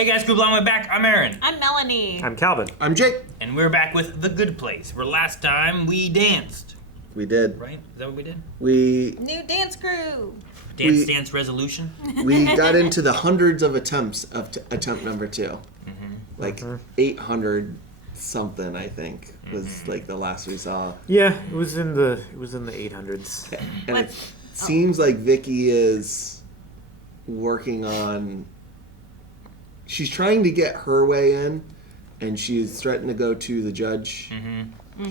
Hey guys, good on my back. I'm Aaron. I'm Melanie. I'm Calvin. I'm Jake. And we're back with The Good Place, where last time we danced. We did. Right? Is that what we did? New dance crew. Dance resolution? We got into the hundreds of attempts of attempt number 2. Mm-hmm. Like 800 something, I think, was like the last we saw. Yeah, it was in the 800s. And it seems like Vicky is working on. She's trying to get her way in, and she's threatening to go to the judge.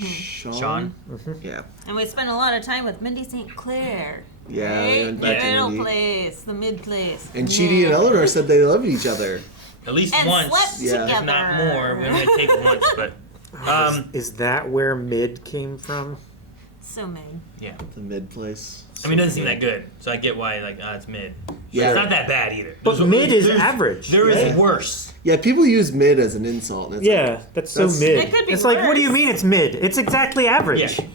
Sean? Yeah. And we spent a lot of time with Mindy St. Clair. Yeah, right? we went The back to middle Mindy. place, the mid place. And Chidi and Eleanor said they loved each other. At least And once. slept Yeah. together. If not more. We're going to take it once, but... Is that where mid came from? So mid. Yeah. The mid place. I mean, it doesn't seem that good, so I get why, it's mid. Yeah. It's not that bad either. But mid is average. There is right? worse. Yeah, people use mid as an insult. And it's Yeah, like, that's so mid. It could be It's like, what do you worse. mean it's mid? It's exactly average. Yeah.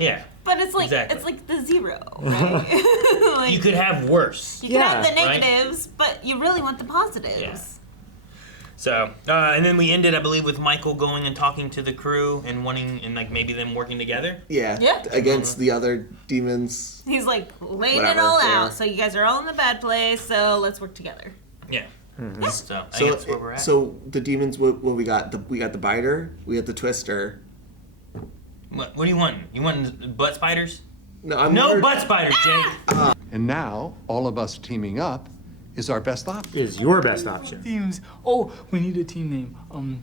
Yeah. But it's like Exactly. it's like the zero, right? Like, You could have worse. you can have the right? negatives, but you really want the positives. Yeah. So, and then we ended, I believe, with Michael going and talking to the crew and wanting, and maybe them working together. Yeah. Yeah. Against the other demons. He's like laying it Whatever, all yeah. out. So you guys are all in the bad place, so let's work together. Yeah. Mm-hmm. So, I think that's where we're at. So the demons, what we got? We got the biter, we got the twister. What do you want? You want butt spiders? No, I'm No more- butt spiders, Jake. And now, all of us teaming up is our best option. Is your best option. Teams. Oh, we need a team name.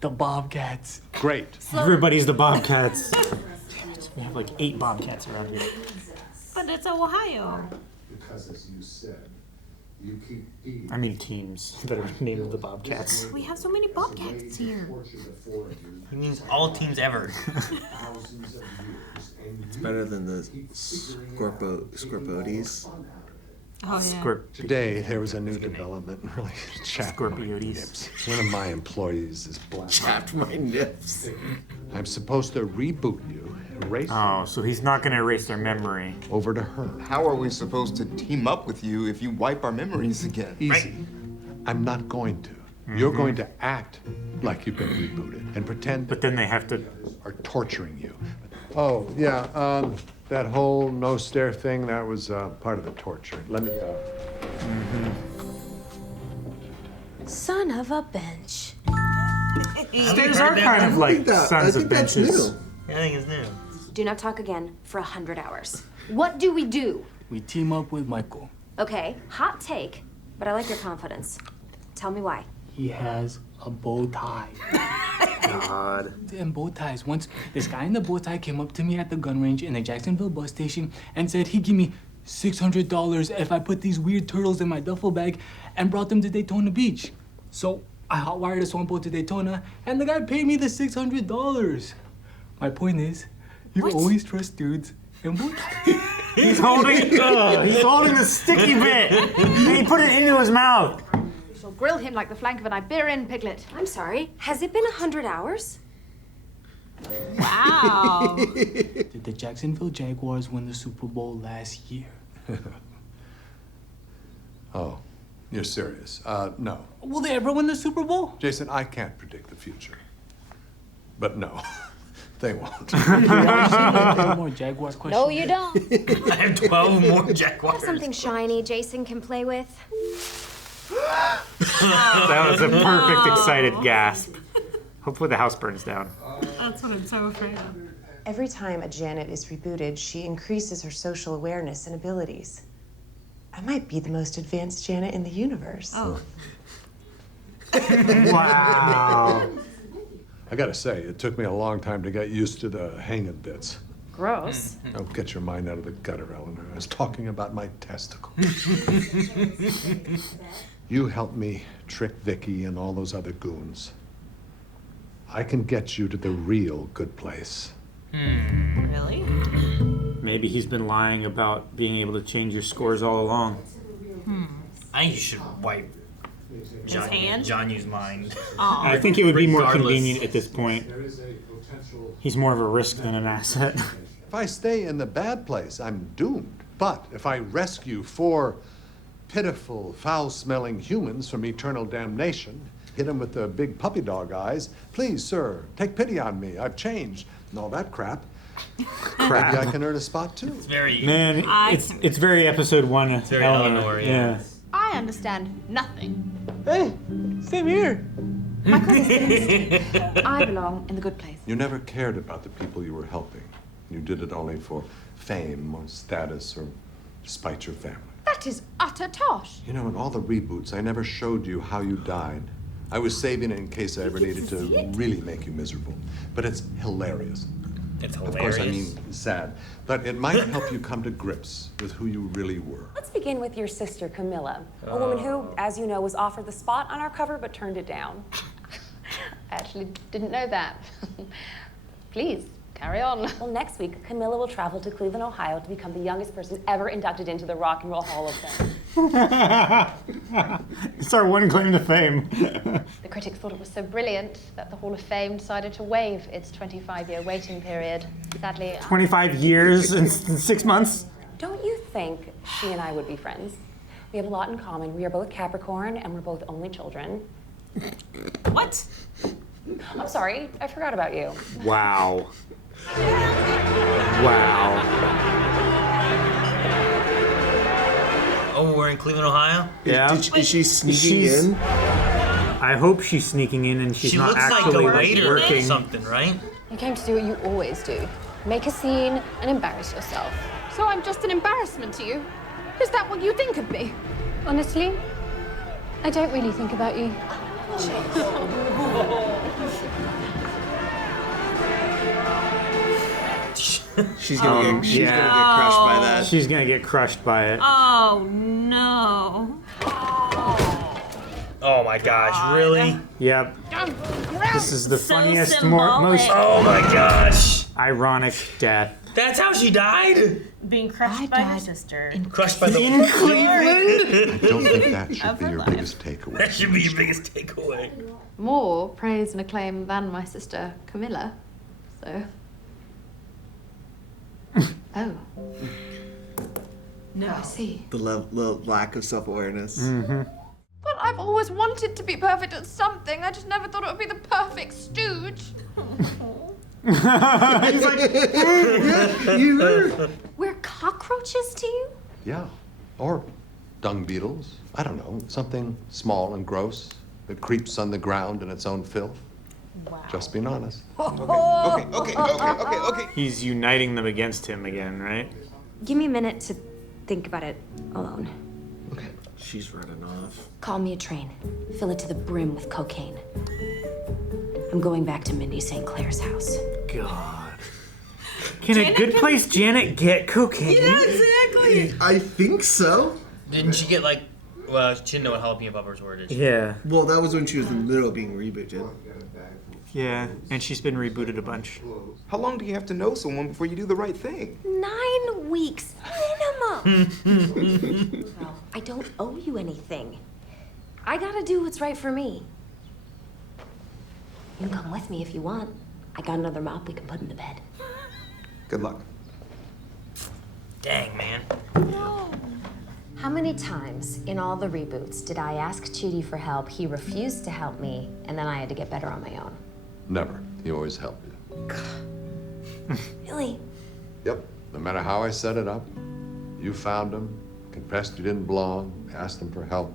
The Bobcats. Great. Everybody's the Bobcats. We have like 8 Bobcats around here. But it's Ohio. Because as you said, you keep eating. I mean teams that are named the Bobcats. We have so many Bobcats here. He means all teams ever. Thousands of years, and It's better than the Scorpodes. Oh yeah. Today, there was a new development in relation to chapped my Scorpiotes. nips. One of my employees is black. Chapped my nips. I'm supposed to reboot you, erase Oh, so he's not going to erase their memory. over to her. How are we supposed to team up with you if you wipe our memories again? Easy. I'm not going to. You're going to act like you've been rebooted and pretend But then they have to... are torturing you. Oh, yeah, that whole no stare thing, that was part of the torture. Let me, Son of a bench. Stairs are kind of like sons of that's benches. new. I think it's new. Do not talk again for 100 hours. What do we do? We team up with Michael. Okay, hot take, but I like your confidence. Tell me why. He has a bow tie. God. And bow ties. Once this guy in the bow tie came up to me at the gun range in the Jacksonville bus station and said he'd give me $600 if I put these weird turtles in my duffel bag and brought them to Daytona Beach. So I hotwired a swamp boat to Daytona and the guy paid me the $600. My point is, you always trust dudes in bow ties. He's holding the sticky bit. And he put it into his mouth. We shall grill him like the flank of an Iberian piglet. I'm sorry, has it been 100 hours? Wow. Did the Jacksonville Jaguars win the Super Bowl last year? Oh, you're serious? No. Will they ever win the Super Bowl? Jason, I can't predict the future. But no, they won't. More Jaguar questions. No, you don't. I have 12 more Jaguars. Something shiny Jason can play with. That was a perfect excited gasp. Hopefully the house burns down. That's what I'm so afraid of. Every time a Janet is rebooted, she increases her social awareness and abilities. I might be the most advanced Janet in the universe. Oh. Wow. I gotta say, it took me a long time to get used to the hanging bits. Gross. Oh, get your mind out of the gutter, Eleanor. I was talking about my testicles. You helped me trick Vicky and all those other goons. I can get you to the real good place. Really? Maybe he's been lying about being able to change your scores all along. I think you should wipe hand? Johnny's mind. I think it would be more Regardless. convenient at this point. He's more of a risk than an asset. If I stay in the bad place, I'm doomed. But if I rescue 4 pitiful, foul-smelling humans from eternal damnation, hit him with the big puppy dog eyes. Please, sir, take pity on me. I've changed. And all that crap. Maybe I can earn a spot, too. It's very... Man, it's very episode 1. It's very Eleanor, yeah. I understand nothing. Hey, same here. My cousin thinks I belong in the good place. You never cared about the people you were helping. You did it only for fame or status or to spite your family. That is utter tosh. You know, in all the reboots, I never showed you how you died. I was saving it in case I ever needed to really make you miserable. But it's hilarious. It's hilarious. Of course, I mean sad. But it might help you come to grips with who you really were. Let's begin with your sister, Camilla, a woman who, as you know, was offered the spot on our cover but turned it down. I actually didn't know that. Please, carry on. Well, next week, Camilla will travel to Cleveland, Ohio to become the youngest person ever inducted into the Rock and Roll Hall of Fame. It's our one claim to fame. The critics thought it was so brilliant that the Hall of Fame decided to waive its 25-year waiting period. Sadly, 25 years and 6 months? Don't you think she and I would be friends? We have a lot in common. We are both Capricorn, and we're both only children. What? I'm sorry, I forgot about you. Wow. Wow. Oh, we're in Cleveland, Ohio? Yeah. Is she sneaking in? I hope she's sneaking in and she's She not looks actually like a waiter or working. something, right? you came to do what you always do. Make a scene and embarrass yourself. So I'm just an embarrassment to you? Is that what you think of me? Honestly, I don't really think about you. She's gonna get crushed by that. She's gonna get crushed by it. Oh no. Oh my gosh, really? Yep. This is the So most symbolic. Oh my gosh. ironic death. That's how she died? Being crushed by her sister. Crushed by the... In Cleveland? I don't think that should Of be her your life. biggest takeaway. That should be your biggest takeaway. More praise and acclaim than my sister Camilla. So. Oh. No. I see. The lack of self-awareness. But I've always wanted to be perfect at something. I just never thought it would be the perfect stooge. He's like, You were. We're cockroaches to you? Yeah. Or dung beetles. I don't know. Something small and gross that creeps on the ground in its own filth. Wow. Just being honest. Okay. he's uniting them against him again, right? Give me a minute to think about it alone. Okay. She's running off. Call me a train. Fill it to the brim with cocaine. I'm going back to Mindy St. Clair's house. God. Can a good place Janet get cocaine? Yeah, exactly. I think so. Didn't she get like... Well, she didn't know what jalapeno poppers were, did she? Yeah. Well, that was when she was in the middle of being rebooted. Yeah. And she's been rebooted a bunch. How long do you have to know someone before you do the right thing? 9 weeks minimum. Well, I don't owe you anything. I gotta do what's right for me. You can come with me if you want. I got another mop we can put in the bed. Good luck. Dang, man. How many times in all the reboots did I ask Chidi for help, he refused to help me, and then I had to get better on my own? Never. He always helped you. Really? Yep. No matter how I set it up, you found him, confessed you didn't belong, asked him for help.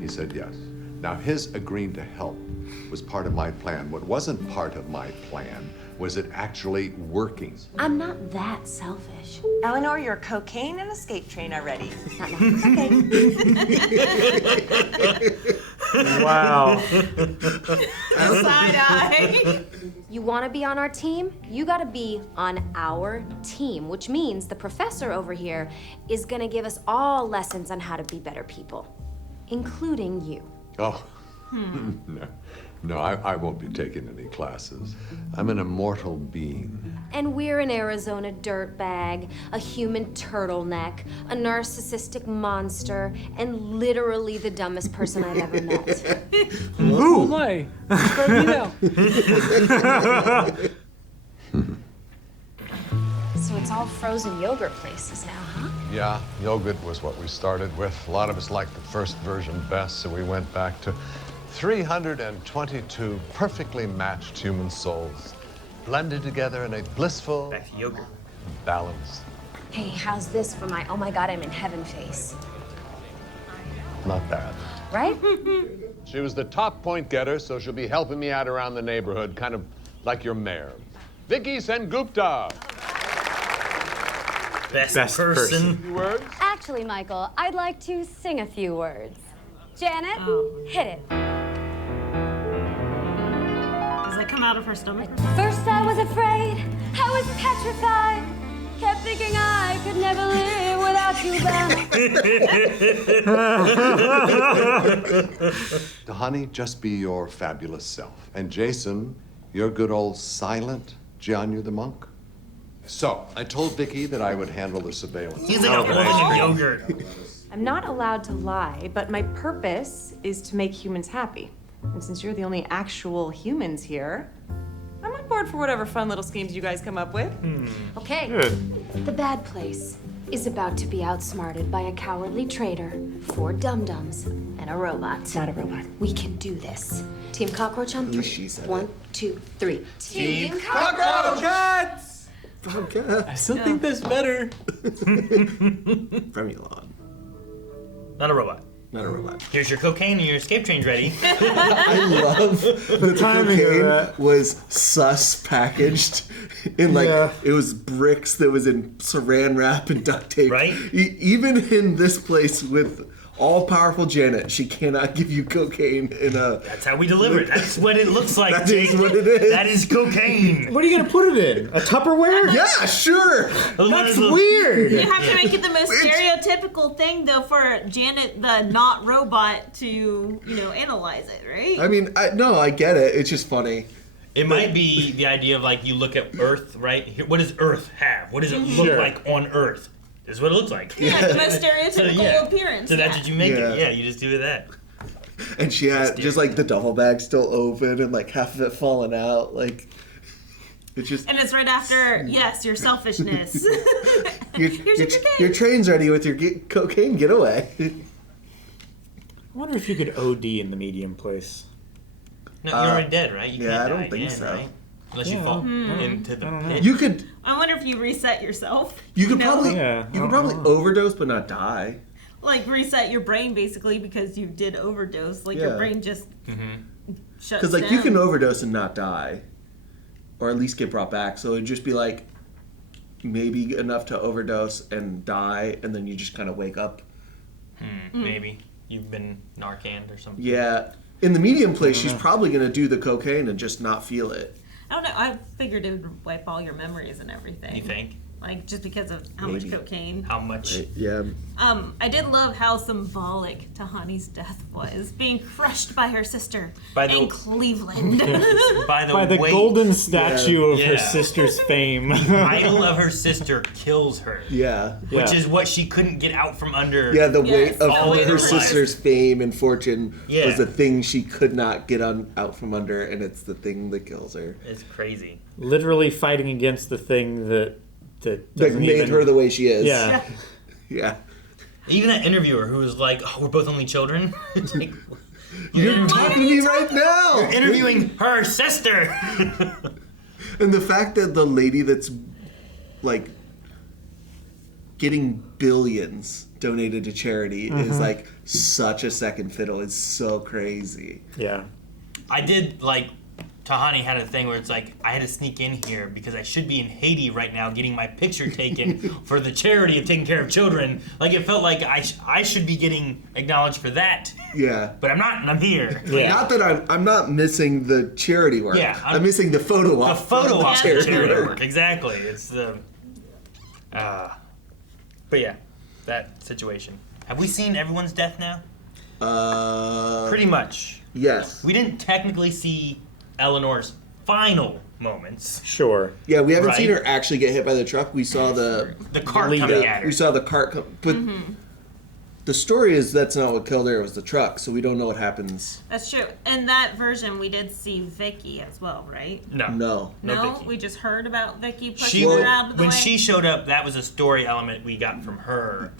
He said yes. Now, his agreeing to help was part of my plan. What wasn't part of my plan was it actually working. I'm not that selfish. Eleanor, your cocaine and escape train are ready. Not now. Okay. Wow. Side eye. You want to be on our team? You got to be on our team, which means the professor over here is going to give us all lessons on how to be better people, including you. Oh, no, I won't be taking any classes. I'm an immortal being. And we're an Arizona dirtbag, a human turtleneck, a narcissistic monster, and literally the dumbest person I've ever met. Oh my! Start me now. It's So it's all frozen yogurt places now, huh? Yeah, yogurt was what we started with. A lot of us liked the first version best, so we went back to 322 perfectly matched human souls, blended together in a blissful Back to yogurt. balance. Hey, how's this for my oh my god, I'm in heaven face? Not bad. Right? She was the top point getter, so she'll be helping me out around the neighborhood, kind of like your mayor. Vicky Sengupta. Best person. Few words? Actually, Michael, I'd like to sing a few words. Janet, hit it. Does that come out of her stomach? First I was afraid, I was petrified. Kept thinking I could never live without you by Tahani, just be your fabulous self. And Jason, your good old silent Jianyu the monk. So, I told Vicky that I would handle the surveillance. He's like a woman of yogurt. I'm not allowed to lie, but my purpose is to make humans happy. And since you're the only actual humans here, I'm on board for whatever fun little schemes you guys come up with. Okay. The bad place is about to be outsmarted by a cowardly traitor, 4 dum-dums, and a robot. Not a robot. We can do this. Team Cockroach on 3. She said 1, 2, 3. Team Cockroach! I still think that's better. From Elon. Not a robot. Not a robot. Here's your cocaine and your escape train's ready. I love the timing of cocaine that. was sus packaged in it was bricks that was in saran wrap and duct tape. Right? Even in this place with all-powerful Janet, she cannot give you cocaine in a... That's how we deliver it. That's what it looks like, That Jake. is what it is. That is cocaine. What are you gonna put it in? A Tupperware? Yeah, sure. That's weird. You have to make it the most stereotypical thing, though, for Janet, the not robot, to analyze it, right? I mean, I get it. It's just funny. It might be the idea of like you look at Earth, right? What does Earth have? What does it look like on Earth? This is what it looks like. Yeah, the most stereotypical appearance. So that's what you make Yeah. it. Yeah, you just do that. And she had just like the duffel bag still open and like half of it falling out. Like, it's just. And it's right after, yes, your selfishness. Here's your cocaine. Your train's ready with your cocaine. Get away. I wonder if you could OD in the medium place. No, you're already dead, right? You yeah, can't I don't die think again, so. right? Unless you fall into the pit. You could. I wonder if you reset yourself. You could probably. Yeah. You could probably overdose but not die. Like reset your brain basically because you did overdose. Like your Yeah. brain just shuts Because like down. you can overdose and not die, or at least get brought back. So it'd just be like maybe enough to overdose and die, and then you just kind of wake up. Maybe you've been Narcaned or something. Yeah. In the medium place, she's probably gonna do the cocaine and just not feel it. I don't know. I figured it would wipe all your memories and everything. You think? Like just because of how much cocaine. How much? Yeah. I did love how symbolic Tahani's death was, being crushed by her sister in Cleveland. By the By the weight. golden statue of her Yeah. sister's fame. The idol of her sister kills her. Yeah. Which is what she couldn't get out from under. Yeah, the weight of all her her sister's fame and fortune Yeah. was the thing she could not get out from under, and it's the thing that kills her. It's crazy. Literally fighting against the thing that That made her the way she is. Yeah. Yeah. Even that interviewer who was like, "Oh, we're both only children." It's like, You're talking to me right now. You're interviewing her sister. And the fact that the lady that's like getting billions donated to charity is like such a second fiddle. It's so crazy. Yeah. I did like. Tahani had a thing where it's like, I had to sneak in here because I should be in Haiti right now getting my picture taken for the charity of taking care of children. Like, it felt like I should be getting acknowledged for that. Yeah. But I'm not, and I'm here. Not that I'm not missing the charity work. Yeah, I'm missing the photo op. The photo of op the charity work. Exactly. It's the... but yeah, that situation. Have we seen everyone's death now? Pretty much. Yes. We didn't technically see Eleanor's final moments. Sure. Yeah, we haven't Right. seen her actually get hit by the truck. We saw the cart lead coming up. at her. We saw the cart come, but the story is that's not what killed her. It was the truck, so we don't know what happens. That's true. In that version, we did see Vicky as well, right? No. No, we just heard about Vicky pushing her out of the way. When she showed up, that was a story element we got from her.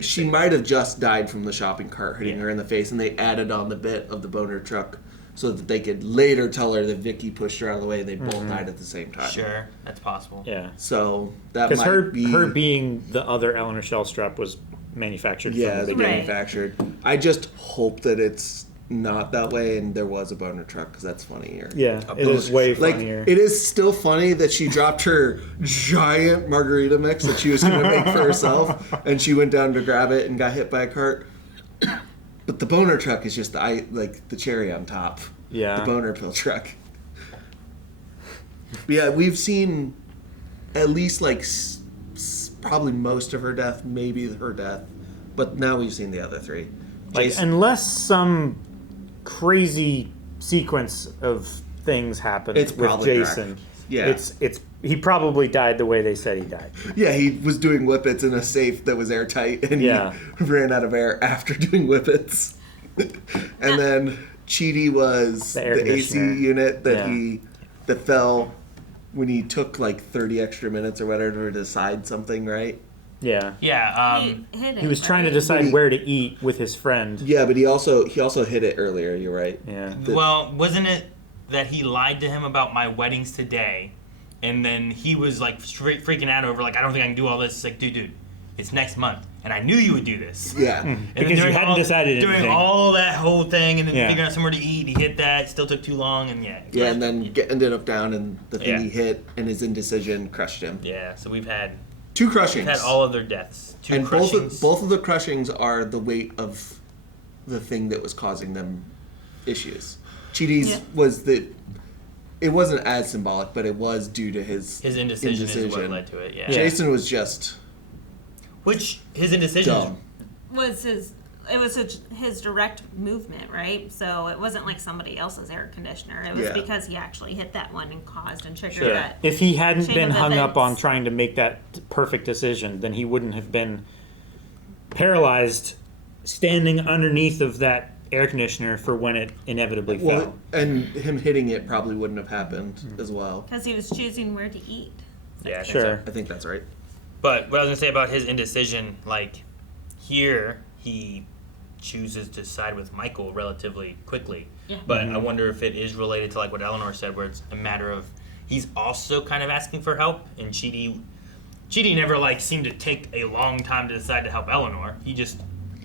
She might have just died from the shopping cart hitting her in the face, and they added on the bit of the boner truck so that they could later tell her that Vicky pushed her out of the way and they both died at the same time. Sure, that's possible. Yeah. So that because might be her being the other Eleanor Shellstrap was manufactured. Yeah, from the it's beginning. manufactured. I just hope that it's not that way and there was a boner truck because that's funnier. Yeah, it is way funnier. It is still funny that she dropped her giant margarita mix that she was going to make for herself and she went down to grab it and got hit by a cart. But the boner truck is just the cherry on top. Yeah. The boner pill truck. But yeah, we've seen at least probably most of her death, maybe her death. But now we've seen the other three. Unless some crazy sequence of things happened with Jason. Yeah. He probably died the way they said he died. Yeah, he was doing whippets in a safe that was airtight, and he ran out of air after doing whippets. And then Chidi was the AC unit that fell when he took 30 extra minutes or whatever to decide something, right? Yeah. Yeah. He was trying to decide where to eat with his friend. Yeah, but he also hit it earlier. You're right. Yeah. Well, wasn't it that he lied to him about my weddings today? And then he was freaking out over I don't think I can do all this. It's like, dude, it's next month, and I knew you would do this. Yeah, and because you hadn't decided anything. Doing all that whole thing, and then figuring out somewhere to eat. He hit that. Still took too long, and and then ended up down, and the thing he hit and his indecision crushed him. Yeah, so we've had 2 crushings. We've had all of their deaths. 2 and crushings. both of the crushings are the weight of the thing that was causing them issues. Chidi's was the. It wasn't as symbolic, but it was due to his indecision. Is what led to it. Yeah. Jason was just. Which his indecision dumb. was his. It was his direct movement, right? So it wasn't like somebody else's air conditioner. It was because he actually hit that one and caused and triggered that. If he hadn't chain been of hung up events. on trying to make that perfect decision, then he wouldn't have been paralyzed standing underneath of that air conditioner for when it inevitably fell. And him hitting it probably wouldn't have happened as well. Because he was choosing where to eat. Yeah, sure. I think that's right. But what I was gonna say about his indecision, here he chooses to side with Michael relatively quickly. Yeah. But I wonder if it is related to what Eleanor said, where it's a matter of he's also kind of asking for help, and Chidi never seemed to take a long time to decide to help Eleanor. He just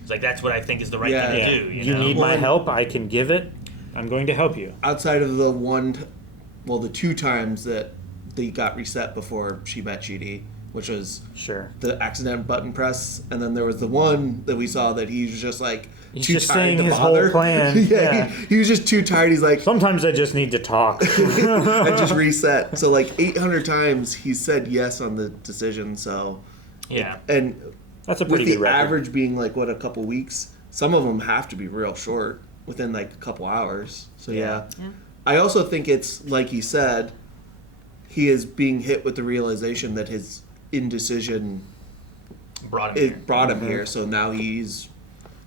was that's what I think is the right thing to do. You need my help, I can give it. I'm going to help you. Outside of the 2 times that they got reset before she met Chidi, which was the accident button press, and then there was the one that we saw that he was just he's too just tired saying to his bother. whole plan. He was just too tired. He's like, sometimes I just need to talk. and just reset. So 800 times he said yes on the decision. So and that's a pretty with good the record. average being a couple weeks. Some of them have to be real short within a couple hours. So yeah. I also think it's like he said, he is being hit with the realization that his indecision brought him here. So now he's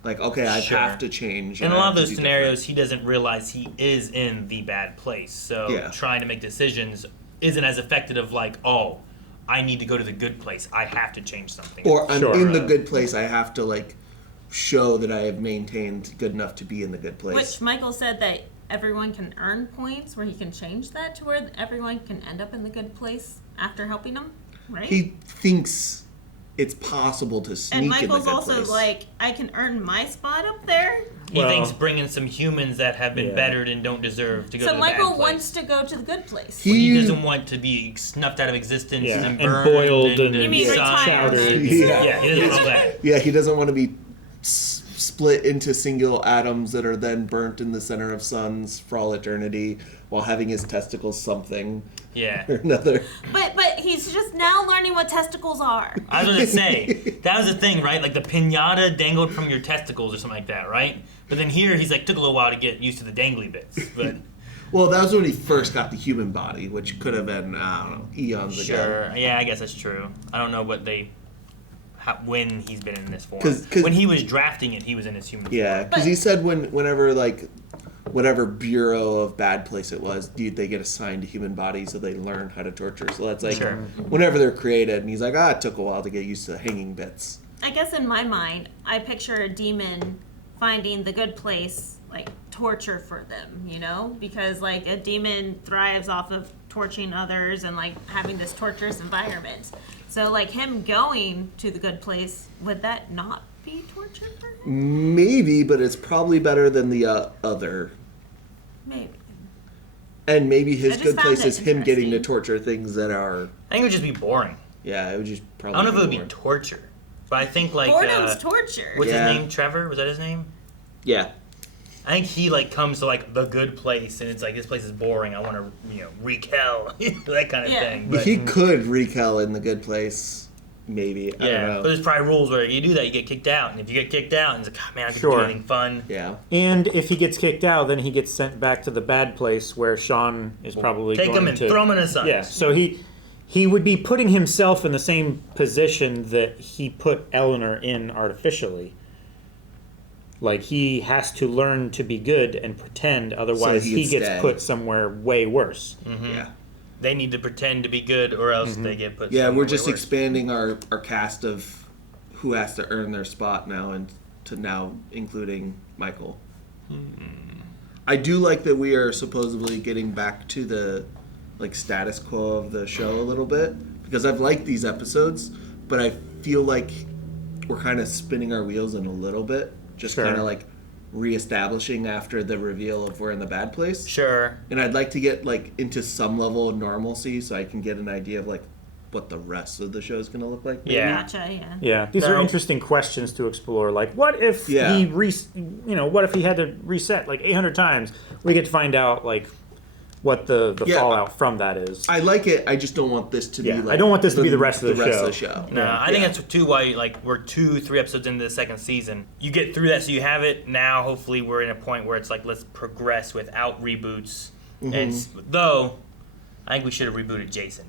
okay, I have to change. In a lot of those scenarios, he doesn't realize he is in the bad place. So trying to make decisions isn't as effective of I need to go to the good place. I have to change something. Or I'm in the good place. I have to show that I have maintained good enough to be in the good place. Which Michael said that everyone can earn points where he can change that to where everyone can end up in the good place after helping him, right? He thinks it's possible to sneak and in Michael's the good also place. I can earn my spot up there. He thinks bringing some humans that have been bettered and don't deserve to go to the Michael bad place. wants to go to the good place. He doesn't want to be snuffed out of existence and burned boiled and you mean retired. retired? Yeah, he doesn't want all that. Yeah, he doesn't want to be split into single atoms that are then burnt in the center of suns for all eternity while having his testicles something or another. But he's just now learning what testicles are. I was going to say, that was the thing, right? The pinata dangled from your testicles or something like that, right? But then here, he's took a little while to get used to the dangly bits. But well, that was when he first got the human body, which could have been, I don't know, eons ago. Sure, yeah, I guess that's true. I don't know when he's been in this form. 'Cause when he was drafting it, he was in his human Yeah, form. because he said whenever like whatever bureau of bad place it was, they get assigned a human body so they learn how to torture. So that's like whenever they're created, and he's like, it took a while to get used to hanging bits. I guess in my mind, I picture a demon finding the good place, like torture for them, you know? Because like a demon thrives off of torturing others and like having this torturous environment. So like him going to the good place, would that not be torture for him? Maybe, but it's probably better than the other. Maybe. And maybe I his just good found place it is him getting to torture things that are. I think it would just be boring. Yeah, it would just probably. I don't know if it would boring. be torture, but I think like Boredom's torture. What's his name? Trevor? Was that his name? Yeah. I think he like comes to like the good place, and it's like this place is boring. I want to wreak hell, that kind of thing. But he could wreak hell in the good place, maybe. I don't know. but there's probably rules where you do that, you get kicked out, and if you get kicked out, and it's like, man, I can do anything fun. Yeah. And if he gets kicked out, then he gets sent back to the bad place where Sean is probably take going him and to throw him in a sun. Yeah, so he would be putting himself in the same position that he put Eleanor in artificially. Like, he has to learn to be good and pretend, otherwise he gets put somewhere way worse. Mm-hmm. Yeah. They need to pretend to be good, or else they get put. Yeah, somewhere we're just way worse. expanding our cast of who has to earn their spot now, and to now including Michael. I do like that we are supposedly getting back to the status quo of the show a little bit, because I've liked these episodes, but I feel like we're kind of spinning our wheels in a little bit, just kind of like reestablishing after the reveal of we're in the bad place. Sure. And I'd like to get into some level of normalcy so I can get an idea of what the rest of the show is going to look like. Maybe. Yeah. Gotcha, Yeah, these are interesting questions to explore. Like, what if he what if he had to reset 800 times? We get to find out what the fallout from that is. I like it. I just don't want this to be I don't want this to be the rest of the show. No, I think that's too why we're 2-3 episodes into the second season. You get through that, so you have it now. Hopefully, we're in a point where it's let's progress without reboots. And though, I think we should have rebooted Jason.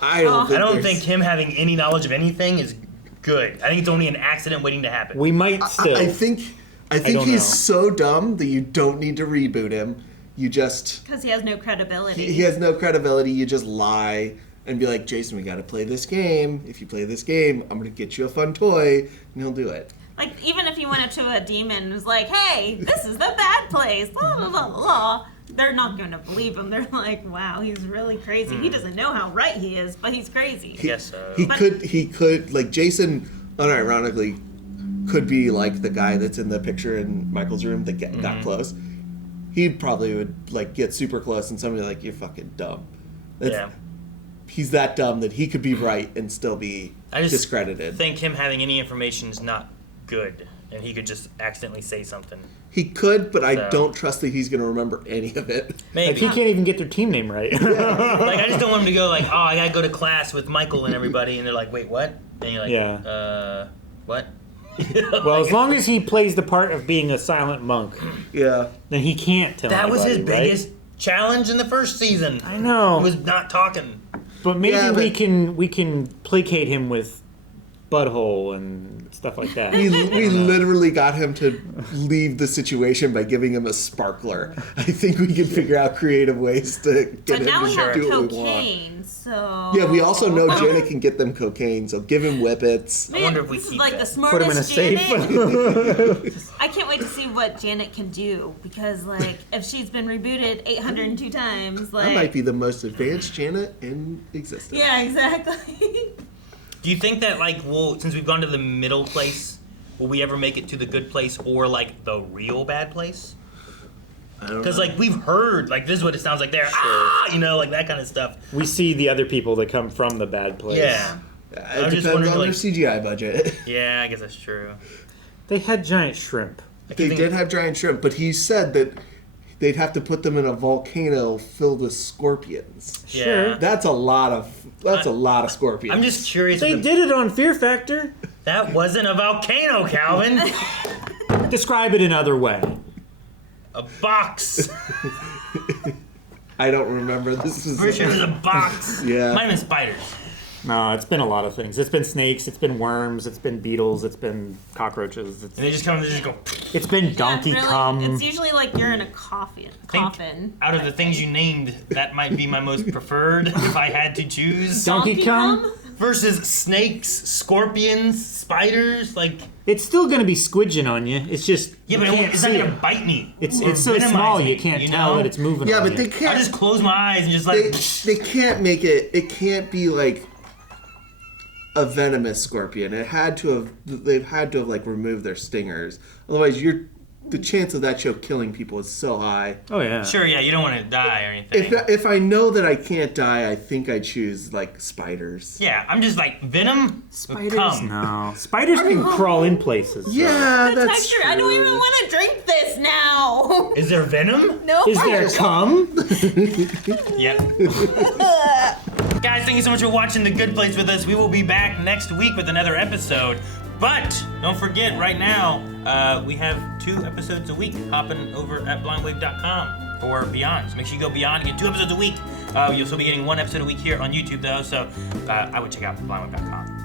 I don't think him having any knowledge of anything is good. I think it's only an accident waiting to happen. We might still. I think he's so dumb that you don't need to reboot him. You just... Because he has no credibility. He has no credibility. You just lie and be like, Jason, we got to play this game. If you play this game, I'm going to get you a fun toy. And he'll do it. Even if he went up to a demon and was like, hey, this is the bad place, blah, blah, blah, blah, they're not going to believe him. They're like, wow, he's really crazy. He doesn't know how right he is, but he's crazy. Yes, so. He could, Jason, unironically, could be the guy that's in the picture in Michael's room that got close. He probably would get super close and somebody you're fucking dumb. He's that dumb that he could be right and still be discredited. I think him having any information is not good, and he could just accidentally say something. He could, but I don't trust that he's going to remember any of it. Maybe. He can't even get their team name right. I just don't want him to go I gotta go to class with Michael and everybody, and they're like, wait, what? And you're like, what? Well, as long as he plays the part of being a silent monk, then he can't tell. That was his anybody, biggest challenge in the first season. I know. He was not talking. But maybe we can placate him with butthole and stuff like that. We literally got him to leave the situation by giving him a sparkler. I think we can figure out creative ways to get him now to we have do what we cocaine, want. so... Yeah, we also know Janet can get them cocaine, so give him whippets. Man, I wonder if we this is keep the that. smartest Put him in a Janet. safe. I can't wait to see what Janet can do, because if she's been rebooted 802 times, That might be the most advanced Janet in existence. Yeah, exactly. Do you think that since we've gone to the middle place, will we ever make it to the good place or the real bad place? I don't know. Because we've heard this is what it sounds like there, that kind of stuff. We see the other people that come from the bad place. Yeah. It depends on their CGI budget. Yeah, I guess that's true. They had giant shrimp. They did have giant shrimp, but he said that they'd have to put them in a volcano filled with scorpions. Sure. That's a lot of scorpions. I'm just curious. They did it on Fear Factor. That wasn't a volcano, Calvin. Describe it another way. A box. I don't remember. This is Pretty sure it was a box. Yeah. Might have been spiders. No, it's been a lot of things. It's been snakes, it's been worms, it's been beetles, it's been cockroaches. And they just come, they just go. It's been donkey really, cum. It's usually like you're in a coffin. Out of the things you named, that might be my most preferred if I had to choose. Donkey cum? Versus snakes, scorpions, spiders, like. It's still gonna be squidging on you. It's just Yeah, but it's not gonna bite me. It's or so venomize small me, you can't tell know? that it's moving. Yeah, on but you. they can't. I just close my eyes and just like. They can't make it. It can't be like a venomous scorpion. They've had to have like removed their stingers. Otherwise, the chance of that show killing people is so high. Oh yeah. Sure, yeah, you don't want to die or anything. If I know that I can't die, I think I choose like spiders. Yeah, I'm just like venom. Spiders? Cum. No. Spiders can crawl in places. so. Yeah, The that's texture. true. I don't even want to drink this now. Is there venom? No. Is there cum? Yep. Guys, thank you so much for watching The Good Place with us. We will be back next week with another episode. But don't forget, right now, we have 2 episodes a week hopping over at blindwave.com for Beyond. So make sure you go Beyond and get 2 episodes a week. You'll still be getting 1 episode a week here on YouTube, though. So I would check out blindwave.com.